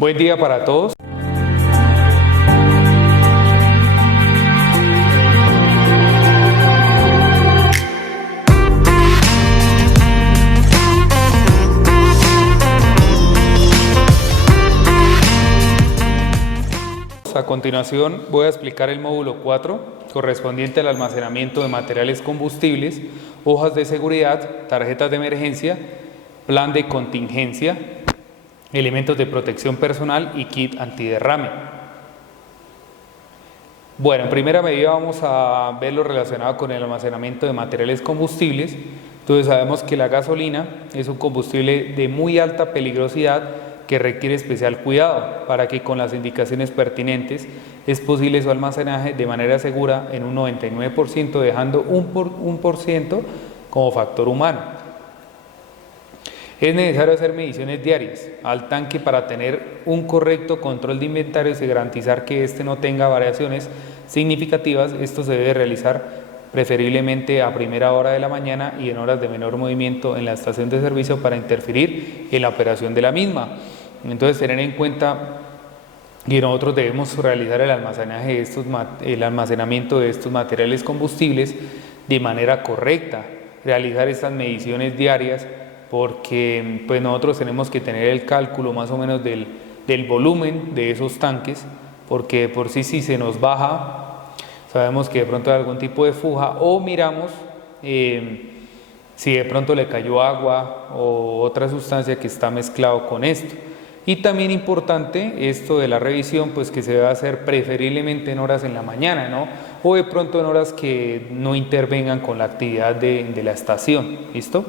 Buen día para todos. A continuación voy a explicar el módulo 4 correspondiente al almacenamiento de materiales combustibles, hojas de seguridad, tarjetas de emergencia, plan de contingencia, elementos de protección personal y kit antiderrame. Bueno, en primera medida vamos a ver lo relacionado con el almacenamiento de materiales combustibles. Entonces sabemos que la gasolina es un combustible de muy alta peligrosidad que requiere especial cuidado para que con las indicaciones pertinentes es posible su almacenaje de manera segura en un 99%, dejando un por ciento como factor humano. Es necesario hacer mediciones diarias al tanque para tener un correcto control de inventarios y garantizar que éste no tenga variaciones significativas. Esto se debe realizar preferiblemente a primera hora de la mañana y en horas de menor movimiento en la estación de servicio para interferir en la operación de la misma. Entonces, tener en cuenta que nosotros debemos realizar el almacenamiento de estos materiales combustibles de manera correcta, realizar estas mediciones diarias, porque pues nosotros tenemos que tener el cálculo más o menos del volumen de esos tanques, porque por sí si se nos baja, sabemos que de pronto hay algún tipo de fuga, o miramos si de pronto le cayó agua o otra sustancia que está mezclado con esto. Y también importante esto de la revisión, pues que se debe hacer preferiblemente en horas en la mañana, ¿no? O de pronto en horas que no intervengan con la actividad de la estación, ¿listo?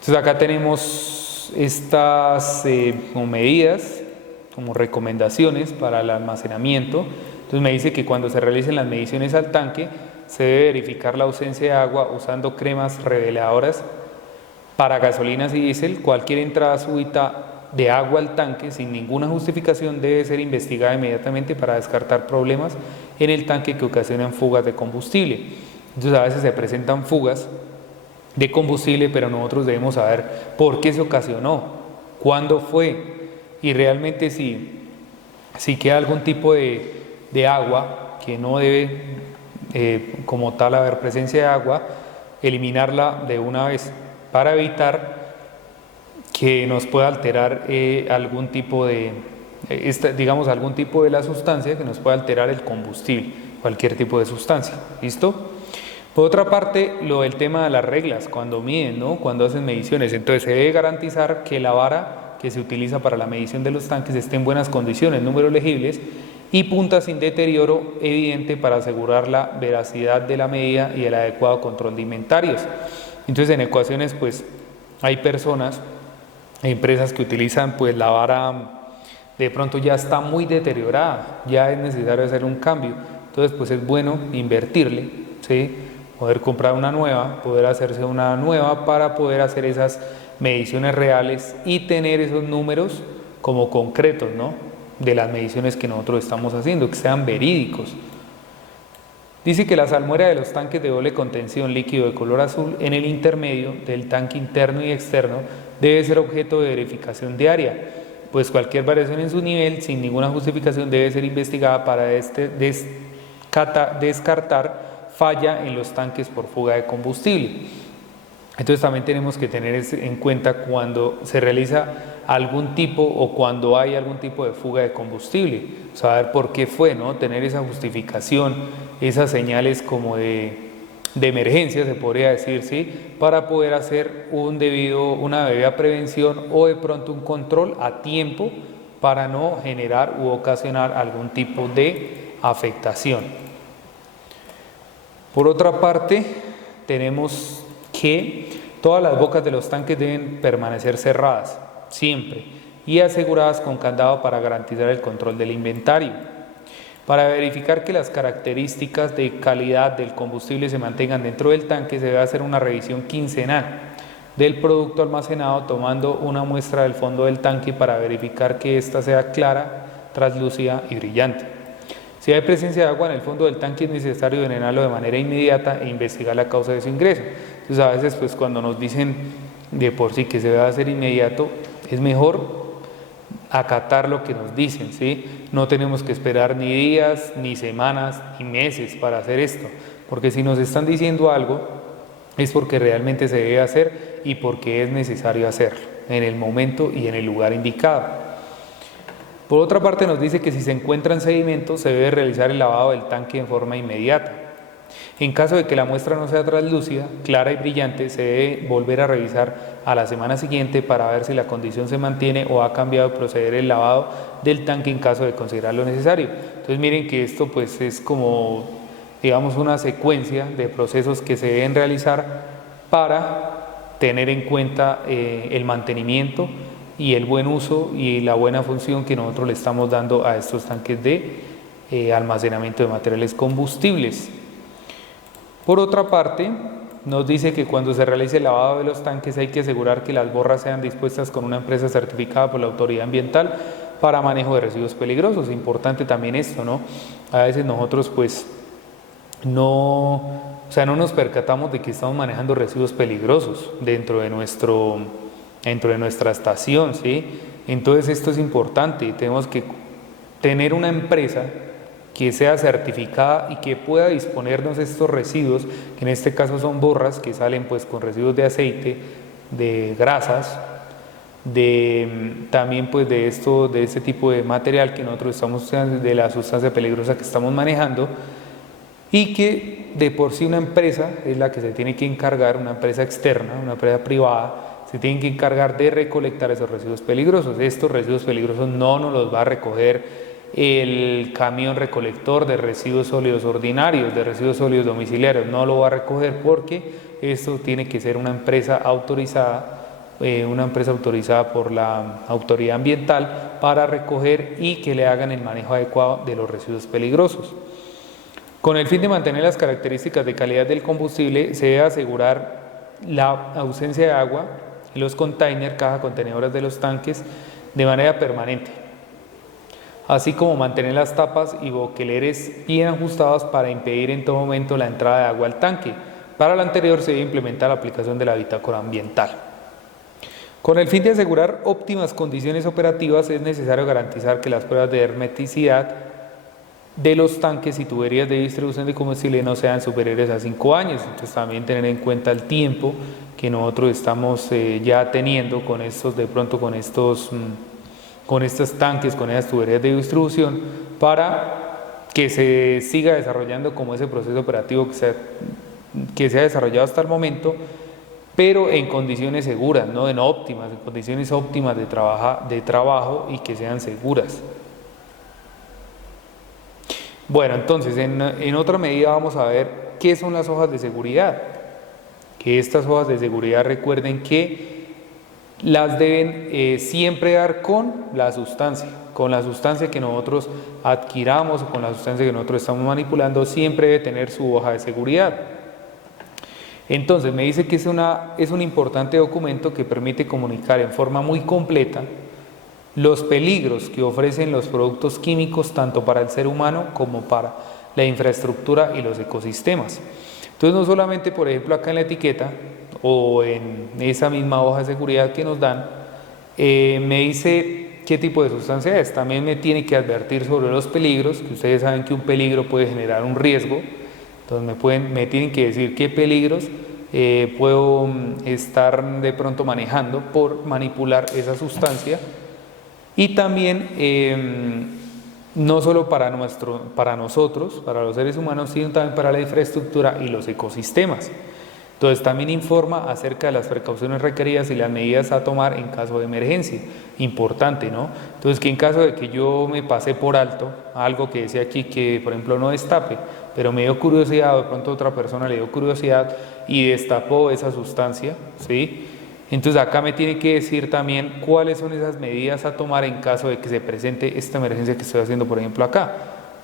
Entonces acá tenemos estas medidas, como recomendaciones para el almacenamiento. Entonces me dice que cuando se realicen las mediciones al tanque, se debe verificar la ausencia de agua usando cremas reveladoras para gasolinas y diésel. Cualquier entrada súbita de agua al tanque sin ninguna justificación debe ser investigada inmediatamente para descartar problemas en el tanque que ocasionan fugas de combustible. Entonces a veces se presentan fugas de combustible, pero nosotros debemos saber por qué se ocasionó, cuándo fue, y realmente si queda algún tipo de agua que no debe como tal haber presencia de agua, eliminarla de una vez para evitar que nos pueda alterar algún tipo de la sustancia que nos pueda alterar el combustible, cualquier tipo de sustancia. ¿Listo? Por otra parte, lo del tema de las reglas, cuando miden, ¿no? Cuando hacen mediciones, entonces se debe garantizar que la vara que se utiliza para la medición de los tanques esté en buenas condiciones, números legibles y punta sin deterioro evidente para asegurar la veracidad de la medida y el adecuado control de inventarios. Entonces en ecuaciones pues hay personas, hay empresas que utilizan pues la vara de pronto ya está muy deteriorada, ya es necesario hacer un cambio, entonces pues es bueno invertirle, ¿sí? Poder comprar una nueva, poder hacerse una nueva para poder hacer esas mediciones reales y tener esos números como concretos, ¿no? De las mediciones que nosotros estamos haciendo, que sean verídicos. Dice que la salmuera de los tanques de doble contención líquido de color azul en el intermedio del tanque interno y externo debe ser objeto de verificación diaria, pues cualquier variación en su nivel sin ninguna justificación debe ser investigada para descartar falla en los tanques por fuga de combustible. Entonces también tenemos que tener en cuenta cuando se realiza algún tipo o cuando hay algún tipo de fuga de combustible, saber por qué fue, ¿no? Tener esa justificación, esas señales como de emergencia, se podría decir, ¿sí? Para poder hacer una debida prevención o de pronto un control a tiempo para no generar u ocasionar algún tipo de afectación. Por otra parte, tenemos que todas las bocas de los tanques deben permanecer cerradas, siempre, y aseguradas con candado para garantizar el control del inventario. Para verificar que las características de calidad del combustible se mantengan dentro del tanque, se debe hacer una revisión quincenal del producto almacenado tomando una muestra del fondo del tanque para verificar que ésta sea clara, translúcida y brillante. Si hay presencia de agua en el fondo del tanque es necesario drenarlo de manera inmediata e investigar la causa de su ingreso. Entonces a veces pues cuando nos dicen de por sí que se debe hacer inmediato, es mejor acatar lo que nos dicen, ¿sí? No tenemos que esperar ni días, ni semanas, ni meses para hacer esto, porque si nos están diciendo algo es porque realmente se debe hacer y porque es necesario hacerlo en el momento y en el lugar indicado. Por otra parte, nos dice que si se encuentran sedimentos se debe realizar el lavado del tanque en forma inmediata. En caso de que la muestra no sea translúcida, clara y brillante, se debe volver a revisar a la semana siguiente para ver si la condición se mantiene o ha cambiado y proceder el lavado del tanque en caso de considerarlo necesario. Entonces miren que esto pues es como, digamos, una secuencia de procesos que se deben realizar para tener en cuenta el mantenimiento y el buen uso y la buena función que nosotros le estamos dando a estos tanques de almacenamiento de materiales combustibles. Por otra parte, nos dice que cuando se realice el lavado de los tanques hay que asegurar que las borras sean dispuestas con una empresa certificada por la autoridad ambiental para manejo de residuos peligrosos. Importante también esto, ¿no? A veces nosotros pues no nos percatamos de que estamos manejando residuos peligrosos dentro de nuestra estación, ¿sí? Entonces esto es importante, tenemos que tener una empresa que sea certificada y que pueda disponernos estos residuos, que en este caso son borras que salen pues con residuos de aceite, de grasas, también pues de este tipo de material que nosotros estamos, de la sustancia peligrosa que estamos manejando, y que de por sí una empresa es la que se tiene que encargar, una empresa externa, una empresa privada, se tiene que encargar de recolectar esos residuos peligrosos. Estos residuos peligrosos no nos los va a recoger el camión recolector de residuos sólidos ordinarios, de residuos sólidos domiciliarios, no lo va a recoger porque esto tiene que ser una empresa autorizada por la autoridad ambiental para recoger y que le hagan el manejo adecuado de los residuos peligrosos. Con el fin de mantener las características de calidad del combustible, se debe asegurar la ausencia de agua en los containers, cajas contenedoras de los tanques de manera permanente, así como mantener las tapas y boqueleres bien ajustados para impedir en todo momento la entrada de agua al tanque. Para lo anterior se debe implementar la aplicación de la bitácora ambiental. Con el fin de asegurar óptimas condiciones operativas es necesario garantizar que las pruebas de hermeticidad de los tanques y tuberías de distribución de combustible no sean superiores a 5 años. Entonces también tener en cuenta el tiempo que nosotros estamos ya teniendo con estos tanques, con esas tuberías de distribución, para que se siga desarrollando como ese proceso operativo que se ha desarrollado hasta el momento, pero en condiciones seguras, no en óptimas, en condiciones óptimas de trabajo y que sean seguras. Bueno, entonces en otra medida vamos a ver qué son las hojas de seguridad. Que estas hojas de seguridad, recuerden que las deben siempre dar con la sustancia que nosotros adquiramos o con la sustancia que nosotros estamos manipulando, siempre debe tener su hoja de seguridad. Entonces me dice que es un importante documento que permite comunicar en forma muy completa los peligros que ofrecen los productos químicos tanto para el ser humano como para la infraestructura y los ecosistemas. Entonces no solamente, por ejemplo, acá en la etiqueta o en esa misma hoja de seguridad que nos dan, me dice qué tipo de sustancia es, también me tiene que advertir sobre los peligros, que ustedes saben que un peligro puede generar un riesgo, entonces me tienen que decir qué peligros puedo estar de pronto manejando por manipular esa sustancia. Y también no solo para nosotros, para los seres humanos, sino también para la infraestructura y los ecosistemas. Entonces también informa acerca de las precauciones requeridas y las medidas a tomar en caso de emergencia. Importante, ¿no? Entonces que en caso de que yo me pase por alto algo que decía aquí que por ejemplo no destape, pero me dio curiosidad o de pronto otra persona le dio curiosidad y destapó esa sustancia, ¿sí? Entonces acá me tiene que decir también cuáles son esas medidas a tomar en caso de que se presente esta emergencia que estoy haciendo, por ejemplo acá,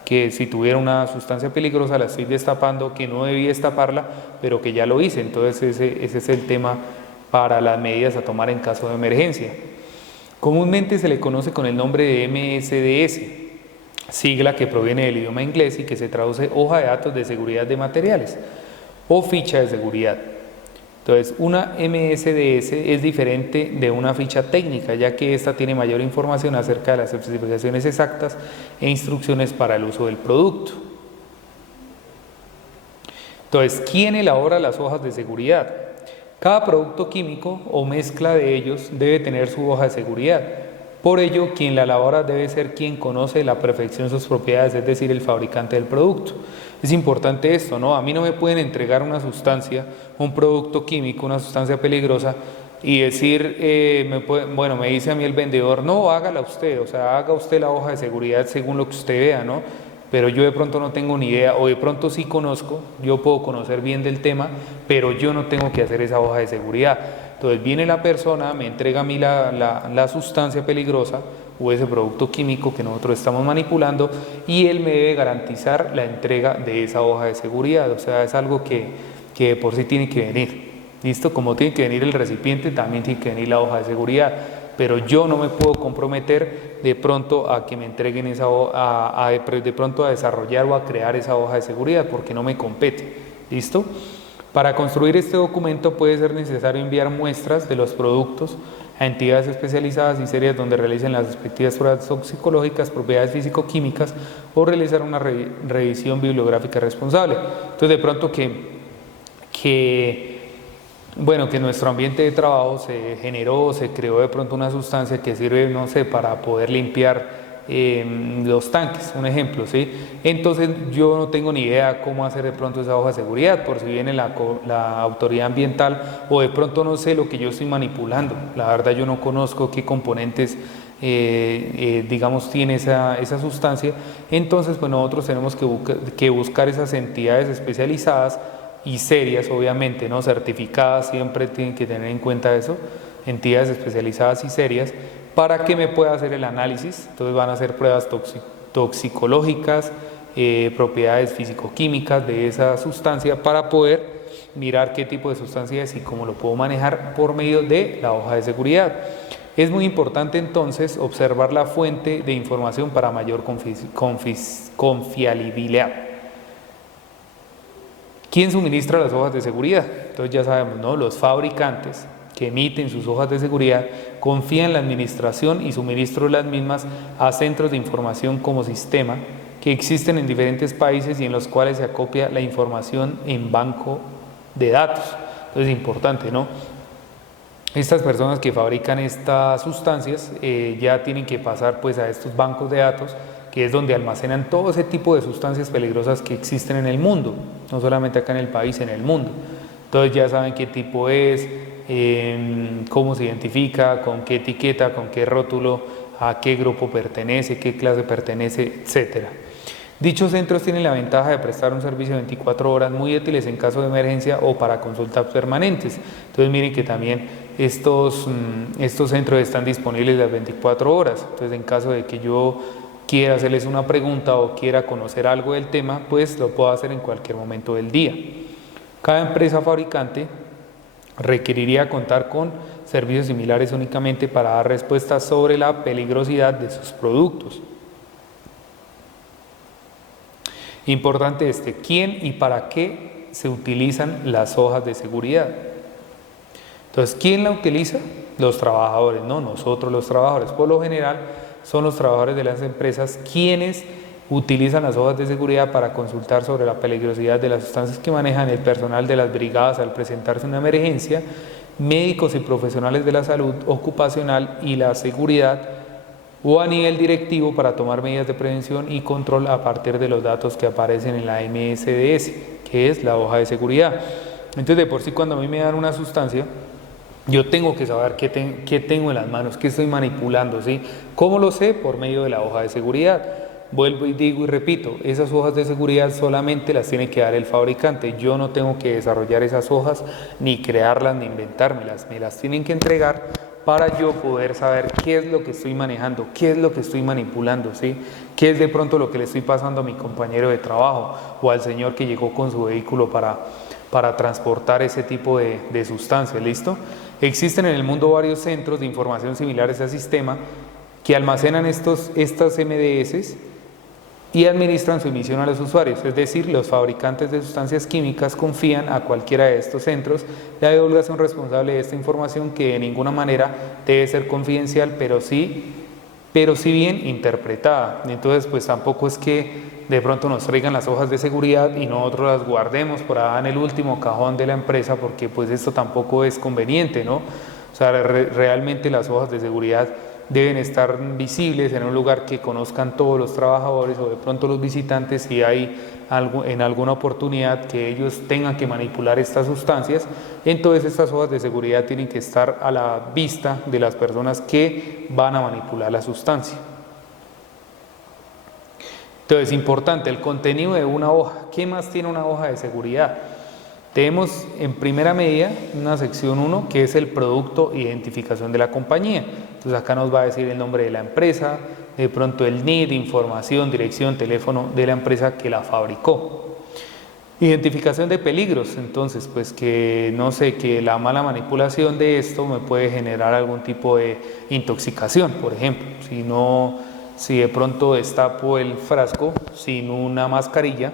que si tuviera una sustancia peligrosa la estoy destapando, que no debí destaparla, pero que ya lo hice. Entonces ese es el tema para las medidas a tomar en caso de emergencia. Comúnmente se le conoce con el nombre de MSDS, sigla que proviene del idioma inglés y que se traduce hoja de datos de seguridad de materiales o ficha de seguridad. Entonces, una MSDS es diferente de una ficha técnica, ya que esta tiene mayor información acerca de las especificaciones exactas e instrucciones para el uso del producto. Entonces, ¿quién elabora las hojas de seguridad? Cada producto químico o mezcla de ellos debe tener su hoja de seguridad. Por ello, quien la elabora debe ser quien conoce a la perfección sus propiedades, es decir, el fabricante del producto. Es importante esto, ¿no? A mí no me pueden entregar una sustancia, un producto químico, una sustancia peligrosa y decir, me dice a mí el vendedor, no, hágala usted, o sea, haga usted la hoja de seguridad según lo que usted vea, ¿no? Pero yo de pronto no tengo ni idea, o de pronto sí conozco, yo puedo conocer bien del tema, pero yo no tengo que hacer esa hoja de seguridad. Entonces viene la persona, me entrega a mí la sustancia peligrosa o ese producto químico que nosotros estamos manipulando y él me debe garantizar la entrega de esa hoja de seguridad. O sea, es algo que por sí tiene que venir. ¿Listo? Como tiene que venir el recipiente, también tiene que venir la hoja de seguridad. Pero yo no me puedo comprometer de pronto a que me entreguen esa hoja, de pronto a desarrollar o a crear esa hoja de seguridad porque no me compete. ¿Listo? Para construir este documento puede ser necesario enviar muestras de los productos a entidades especializadas y serias donde realicen las respectivas pruebas toxicológicas, propiedades físico-químicas o realizar una revisión bibliográfica responsable. Entonces, de pronto que nuestro ambiente de trabajo se creó de pronto una sustancia que sirve, no sé, para poder limpiar los tanques, un ejemplo, ¿sí? Entonces yo no tengo ni idea cómo hacer de pronto esa hoja de seguridad, por si viene la autoridad ambiental o de pronto no sé lo que yo estoy manipulando. La verdad yo no conozco qué componentes digamos tiene esa sustancia. Entonces pues nosotros tenemos que buscar esas entidades especializadas y serias, obviamente, ¿no? Certificadas, siempre tienen que tener en cuenta eso, entidades especializadas y serias, para que me pueda hacer el análisis. Entonces van a hacer pruebas toxicológicas, propiedades físico-químicas de esa sustancia para poder mirar qué tipo de sustancia es y cómo lo puedo manejar por medio de la hoja de seguridad. Es muy importante entonces observar la fuente de información para mayor confiabilidad. ¿Quién suministra las hojas de seguridad? Entonces ya sabemos, ¿no? Los fabricantes que emiten sus hojas de seguridad confían en la administración y suministro de las mismas a centros de información como sistema que existen en diferentes países y en los cuales se acopia la información en banco de datos. Entonces es importante, ¿no? Estas personas que fabrican estas sustancias ya tienen que pasar pues a estos bancos de datos, que es donde almacenan todo ese tipo de sustancias peligrosas que existen en el mundo, no solamente acá en el país, en el mundo. Entonces ya saben qué tipo es, cómo se identifica, con qué etiqueta, con qué rótulo, a qué grupo pertenece, qué clase pertenece, etc. Dichos centros tienen la ventaja de prestar un servicio de 24 horas muy útiles en caso de emergencia o para consultas permanentes. Entonces miren que también estos centros están disponibles las 24 horas. Entonces en caso de que yo quiera hacerles una pregunta o quiera conocer algo del tema, pues lo puedo hacer en cualquier momento del día. Cada empresa fabricante requeriría contar con servicios similares únicamente para dar respuestas sobre la peligrosidad de sus productos. Importante ¿quién y para qué se utilizan las hojas de seguridad? Entonces, ¿quién la utiliza? Los trabajadores, no nosotros los trabajadores. Por lo general, son los trabajadores de las empresas quienes utilizan las hojas de seguridad para consultar sobre la peligrosidad de las sustancias que manejan. El personal de las brigadas al presentarse una emergencia, médicos y profesionales de la salud ocupacional y la seguridad, o a nivel directivo para tomar medidas de prevención y control a partir de los datos que aparecen en la MSDS, que es la hoja de seguridad. Entonces, de por sí, cuando a mí me dan una sustancia, yo tengo que saber qué tengo en las manos, qué estoy manipulando, ¿sí? ¿Cómo lo sé? Por medio de la hoja de seguridad. Vuelvo y digo y repito, esas hojas de seguridad solamente las tiene que dar el fabricante. Yo no tengo que desarrollar esas hojas, ni crearlas, ni inventármelas. Me las tienen que entregar para yo poder saber qué es lo que estoy manejando, qué es lo que estoy manipulando, ¿sí? Qué es de pronto lo que le estoy pasando a mi compañero de trabajo o al señor que llegó con su vehículo para transportar ese tipo de sustancias, ¿listo? Existen en el mundo varios centros de información similares al sistema que almacenan estas MDS y administran su emisión a los usuarios, es decir, los fabricantes de sustancias químicas confían a cualquiera de estos centros la divulgación responsable de esta información que de ninguna manera debe ser confidencial, pero sí bien interpretada. Entonces, pues tampoco es que de pronto nos traigan las hojas de seguridad y nosotros las guardemos por allá en el último cajón de la empresa, porque pues esto tampoco es conveniente, ¿no? O sea, realmente las hojas de seguridad deben estar visibles en un lugar que conozcan todos los trabajadores o de pronto los visitantes, si hay en alguna oportunidad que ellos tengan que manipular estas sustancias. Entonces estas hojas de seguridad tienen que estar a la vista de las personas que van a manipular la sustancia. Entonces, importante, el contenido de una hoja. ¿Qué más tiene una hoja de seguridad? Tenemos en primera medida una sección 1 que es el producto identificación de la compañía. Entonces acá nos va a decir el nombre de la empresa, de pronto el NID, información, dirección, teléfono de la empresa que la fabricó. Identificación de peligros, entonces pues que no sé, que la mala manipulación de esto me puede generar algún tipo de intoxicación, por ejemplo. Si de pronto destapo el frasco sin una mascarilla,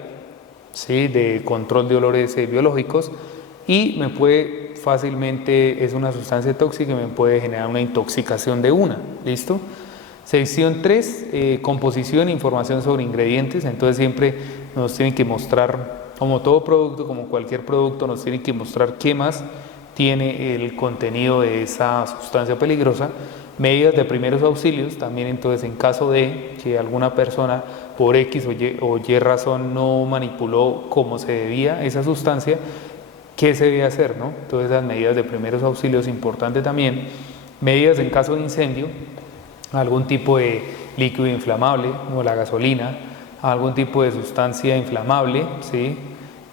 ¿sí?, de control de olores biológicos, y me puede fácilmente, es una sustancia tóxica y me puede generar una intoxicación de una, ¿listo? Sección 3, composición e información sobre ingredientes. Entonces siempre nos tienen que mostrar, como todo producto, como cualquier producto, nos tienen que mostrar qué más tiene el contenido de esa sustancia peligrosa. Medidas de primeros auxilios, también entonces en caso de que alguna persona por X o Y razón no manipuló como se debía esa sustancia, ¿qué se debe hacer, no? Entonces las medidas de primeros auxilios, importante también. Medidas en caso de incendio, algún tipo de líquido inflamable como la gasolina, algún tipo de sustancia inflamable, ¿sí?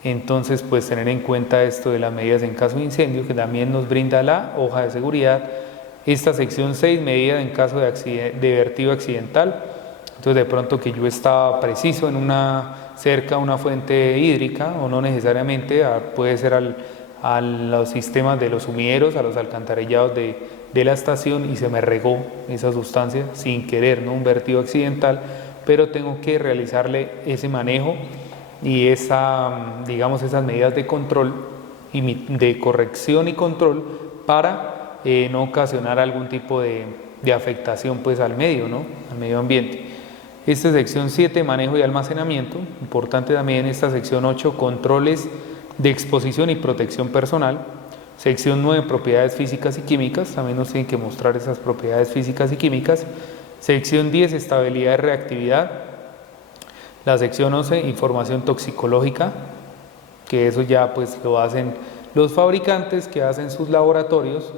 Entonces pues tener en cuenta esto de las medidas en caso de incendio, que también nos brinda la hoja de seguridad. Esta sección 6, medidas en caso de vertido accidental. Entonces de pronto que yo estaba preciso en cerca a una fuente hídrica, o no necesariamente, puede ser a los sistemas de los sumideros, a los alcantarillados de la estación, y se me regó esa sustancia sin querer, ¿no? Un vertido accidental, pero tengo que realizarle ese manejo y digamos, esas medidas de control, de corrección y control para no ocasionar algún tipo de afectación pues al medio, ¿no?, al medio ambiente. Esta es sección 7, manejo y almacenamiento. Importante también esta sección 8, controles de exposición y protección personal. Sección 9, propiedades físicas y químicas. También nos tienen que mostrar esas propiedades físicas y químicas. Sección 10, estabilidad y reactividad. La sección 11, información toxicológica, que eso ya pues lo hacen los fabricantes, que hacen sus laboratorios,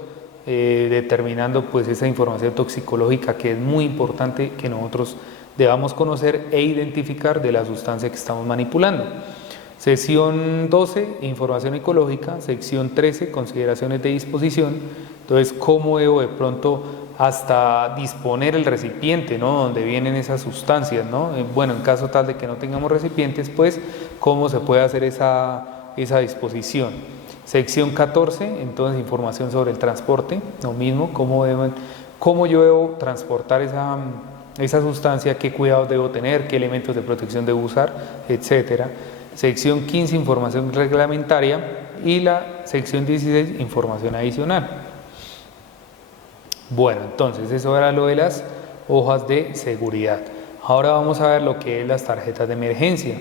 determinando pues esa información toxicológica, que es muy importante que nosotros debamos conocer e identificar de la sustancia que estamos manipulando. Sección 12, información ecológica. Sección 13, consideraciones de disposición. Entonces, cómo debo de pronto hasta disponer el recipiente, ¿no?, donde vienen esas sustancias, ¿no? Bueno, en caso tal de que no tengamos recipientes, pues cómo se puede hacer esa disposición. Sección 14, entonces información sobre el transporte, lo mismo, cómo yo debo transportar esa sustancia, qué cuidados debo tener, qué elementos de protección debo usar, etcétera. Sección 15, información reglamentaria, y la sección 16, información adicional. Bueno, entonces eso era lo de las hojas de seguridad. Ahora vamos a ver lo que es las tarjetas de emergencia.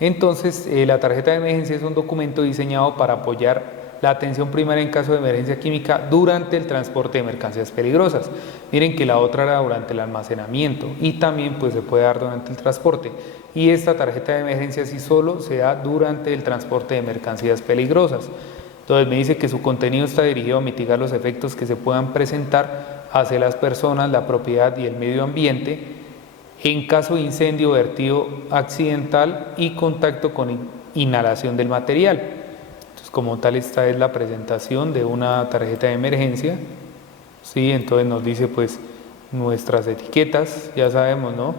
Entonces, la tarjeta de emergencia es un documento diseñado para apoyar la atención primaria en caso de emergencia química durante el transporte de mercancías peligrosas. Miren que la otra era durante el almacenamiento, y también pues se puede dar durante el transporte. Y esta tarjeta de emergencia sí solo se da durante el transporte de mercancías peligrosas. Entonces me dice que su contenido está dirigido a mitigar los efectos que se puedan presentar hacia las personas, la propiedad y el medio ambiente en caso de incendio, vertido accidental y contacto con inhalación del material. Entonces, como tal, esta es la presentación de una tarjeta de emergencia, ¿sí? Entonces nos dice pues nuestras etiquetas, ya sabemos, ¿no?,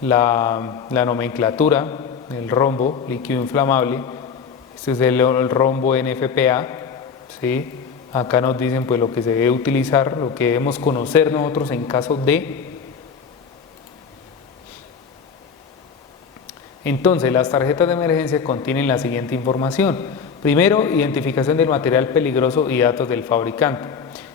la nomenclatura, el rombo, líquido inflamable. Este es el rombo NFPA, ¿sí? Acá nos dicen pues lo que se debe utilizar, lo que debemos conocer nosotros en caso de. Entonces, las tarjetas de emergencia contienen la siguiente información. Primero, identificación del material peligroso y datos del fabricante.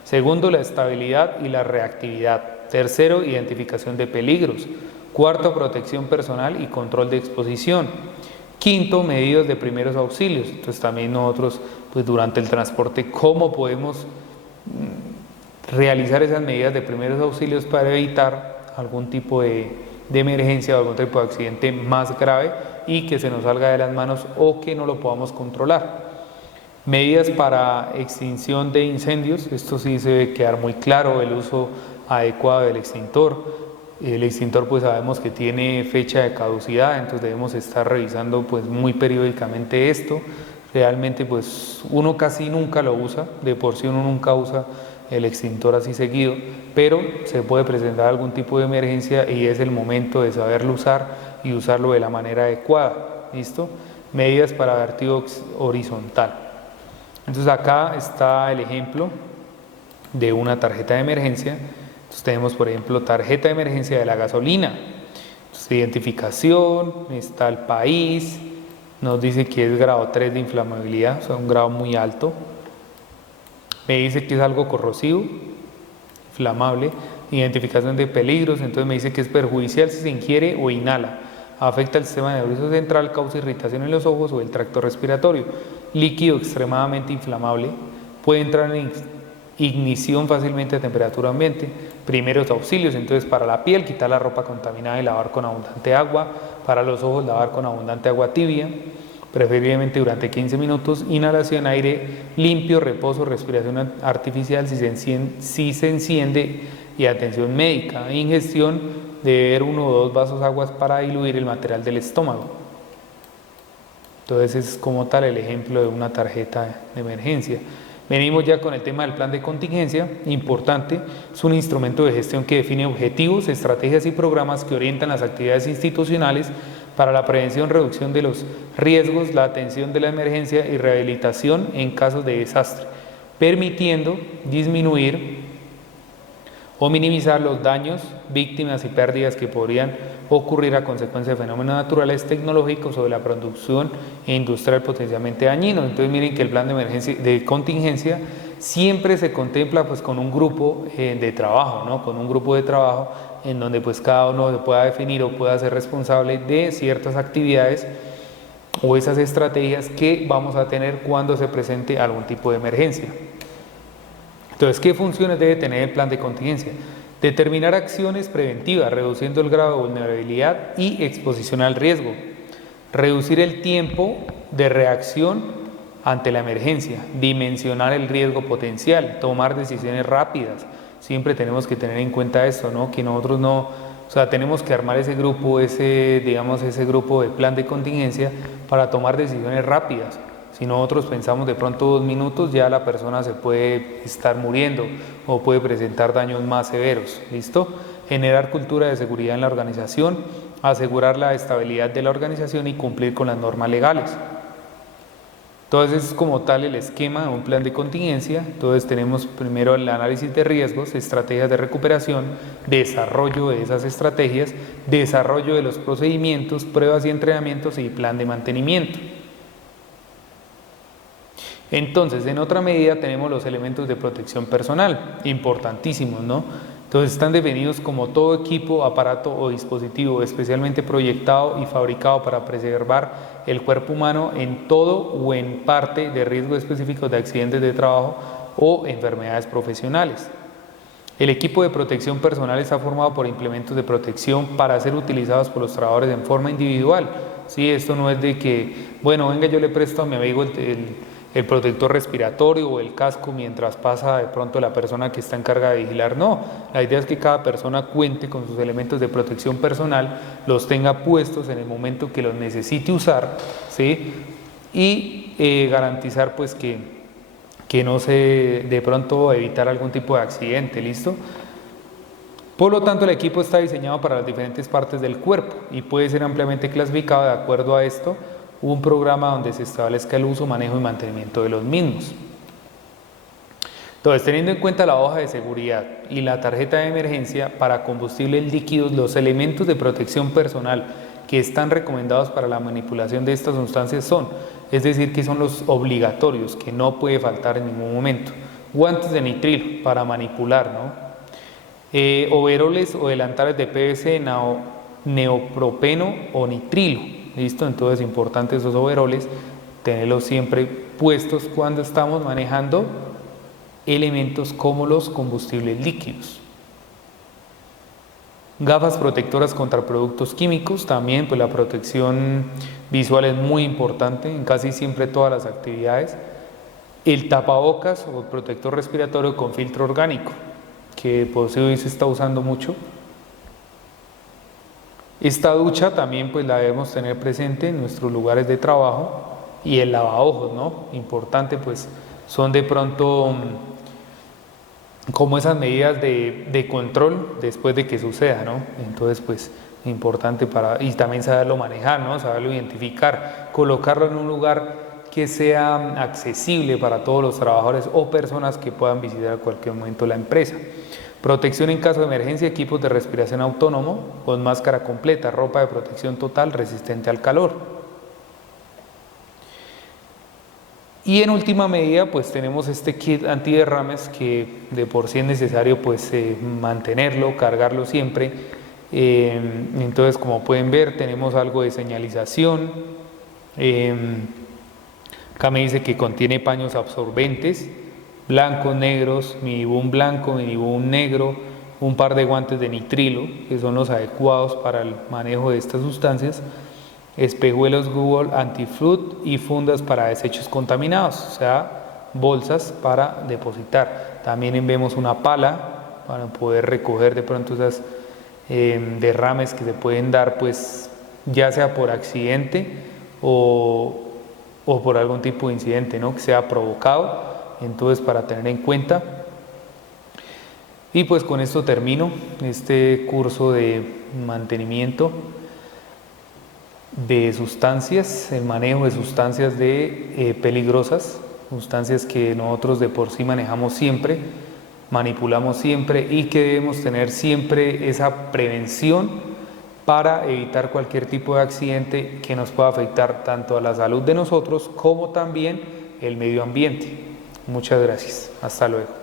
Segundo, la estabilidad y la reactividad. Tercero, identificación de peligros. Cuarto, protección personal y control de exposición. Quinto, medidas de primeros auxilios. Entonces también nosotros, pues durante el transporte, ¿cómo podemos realizar esas medidas de primeros auxilios para evitar algún tipo de emergencia o algún tipo de accidente más grave y que se nos salga de las manos o que no lo podamos controlar? Medidas para extinción de incendios. Esto sí se debe quedar muy claro, el uso adecuado del extintor. El extintor pues sabemos que tiene fecha de caducidad, entonces debemos estar revisando pues muy periódicamente esto. Realmente pues uno casi nunca lo usa, de por sí uno nunca usa el extintor así seguido, pero se puede presentar algún tipo de emergencia y es el momento de saberlo usar y usarlo de la manera adecuada. ¿Listo? Medidas para vertido horizontal. Entonces acá está el ejemplo de una tarjeta de emergencia. Entonces tenemos, por ejemplo, tarjeta de emergencia de la gasolina. Entonces, identificación, está el país, nos dice que es grado 3 de inflamabilidad, o sea, un grado muy alto. Me dice que es algo corrosivo, inflamable. Identificación de peligros, entonces me dice que es perjudicial si se ingiere o inhala. Afecta el sistema nervioso central, causa irritación en los ojos o el tracto respiratorio. Líquido extremadamente inflamable, puede entrar en ignición fácilmente a temperatura ambiente. Primeros auxilios, entonces para la piel, quitar la ropa contaminada y lavar con abundante agua. Para los ojos, lavar con abundante agua tibia, preferiblemente durante 15 minutos. Inhalación, aire limpio, reposo, respiración artificial si se enciende, y atención médica. Ingestión, de beber 1 o 2 vasos de agua para diluir el material del estómago. Entonces es como tal el ejemplo de una tarjeta de emergencia. Venimos ya con el tema del plan de contingencia, importante, es un instrumento de gestión que define objetivos, estrategias y programas que orientan las actividades institucionales para la prevención, reducción de los riesgos, la atención de la emergencia y rehabilitación en casos de desastre, permitiendo disminuir o minimizar los daños, víctimas y pérdidas que podrían ocurrir a consecuencia de fenómenos naturales, tecnológicos o de la producción industrial potencialmente dañinos. Entonces miren que el plan de emergencia, de contingencia, siempre se contempla pues con un grupo de trabajo, ¿no? Con un grupo de trabajo en donde pues cada uno se pueda definir o pueda ser responsable de ciertas actividades o esas estrategias que vamos a tener cuando se presente algún tipo de emergencia. Entonces, ¿qué funciones debe tener el plan de contingencia? Determinar acciones preventivas, reduciendo el grado de vulnerabilidad y exposición al riesgo. Reducir el tiempo de reacción ante la emergencia. Dimensionar el riesgo potencial. Tomar decisiones rápidas. Siempre tenemos que tener en cuenta esto, ¿no? Que nosotros no, o sea, tenemos que armar ese grupo, ese grupo de plan de contingencia para tomar decisiones rápidas. Si nosotros pensamos de pronto 2 minutos, ya la persona se puede estar muriendo o puede presentar daños más severos. ¿Listo? Generar cultura de seguridad en la organización, asegurar la estabilidad de la organización y cumplir con las normas legales. Entonces es como tal el esquema de un plan de contingencia. Entonces tenemos primero el análisis de riesgos, estrategias de recuperación, desarrollo de esas estrategias, desarrollo de los procedimientos, pruebas y entrenamientos y plan de mantenimiento. Entonces, en otra medida tenemos los elementos de protección personal, importantísimos, ¿no? Entonces están definidos como todo equipo, aparato o dispositivo especialmente proyectado y fabricado para preservar el cuerpo humano en todo o en parte de riesgos específicos de accidentes de trabajo o enfermedades profesionales. El equipo de protección personal está formado por implementos de protección para ser utilizados por los trabajadores en forma individual. ¿Sí? Esto no es de que, bueno, venga, yo le presto a mi amigo el protector respiratorio o el casco mientras pasa de pronto la persona que está encargada de vigilar. No, la idea es que cada persona cuente con sus elementos de protección personal, los tenga puestos en el momento que los necesite usar, ¿sí? Y garantizar pues que no se, de pronto evitar algún tipo de accidente, ¿listo? Por lo tanto, el equipo está diseñado para las diferentes partes del cuerpo y puede ser ampliamente clasificado de acuerdo a esto, un programa donde se establezca el uso, manejo y mantenimiento de los mismos. Entonces, teniendo en cuenta la hoja de seguridad y la tarjeta de emergencia para combustibles líquidos, los elementos de protección personal que están recomendados para la manipulación de estas sustancias son, es decir, que son los obligatorios, que no puede faltar en ningún momento. Guantes de nitrilo para manipular, ¿no? Overoles o delantales de PVC, neopropeno o nitrilo, ¿listo? Entonces es importante esos overoles tenerlos siempre puestos cuando estamos manejando elementos como los combustibles líquidos. Gafas protectoras contra productos químicos, también pues la protección visual es muy importante en casi siempre todas las actividades. El tapabocas o protector respiratorio con filtro orgánico, que pues hoy se está usando mucho. Esta ducha también pues la debemos tener presente en nuestros lugares de trabajo. Y el lavaojos, ¿no? Importante, pues son de pronto como esas medidas de control después de que suceda, ¿no? Entonces pues importante y también saberlo manejar, ¿no? Saberlo identificar, colocarlo en un lugar que sea accesible para todos los trabajadores o personas que puedan visitar a cualquier momento la empresa. Protección en caso de emergencia, equipos de respiración autónomo con máscara completa, ropa de protección total resistente al calor. Y en última medida pues tenemos este kit antiderrames que de por sí es necesario pues mantenerlo, cargarlo siempre. Entonces como pueden ver tenemos algo de señalización. Acá me dice que contiene paños absorbentes, blancos, negros, miniboom blanco, miniboom negro, un par de guantes de nitrilo que son los adecuados para el manejo de estas sustancias, espejuelos Google anti-flood y fundas para desechos contaminados, o sea, bolsas para depositar. También vemos una pala para poder recoger de pronto esas derrames que se pueden dar, pues ya sea por accidente o por algún tipo de incidente, ¿no? Que sea provocado. Entonces, para tener en cuenta. Y pues con esto termino este curso de mantenimiento de sustancias, el manejo de sustancias peligrosas, sustancias que nosotros de por sí manejamos siempre, manipulamos siempre y que debemos tener siempre esa prevención para evitar cualquier tipo de accidente que nos pueda afectar tanto a la salud de nosotros como también el medio ambiente. Muchas gracias. Hasta luego.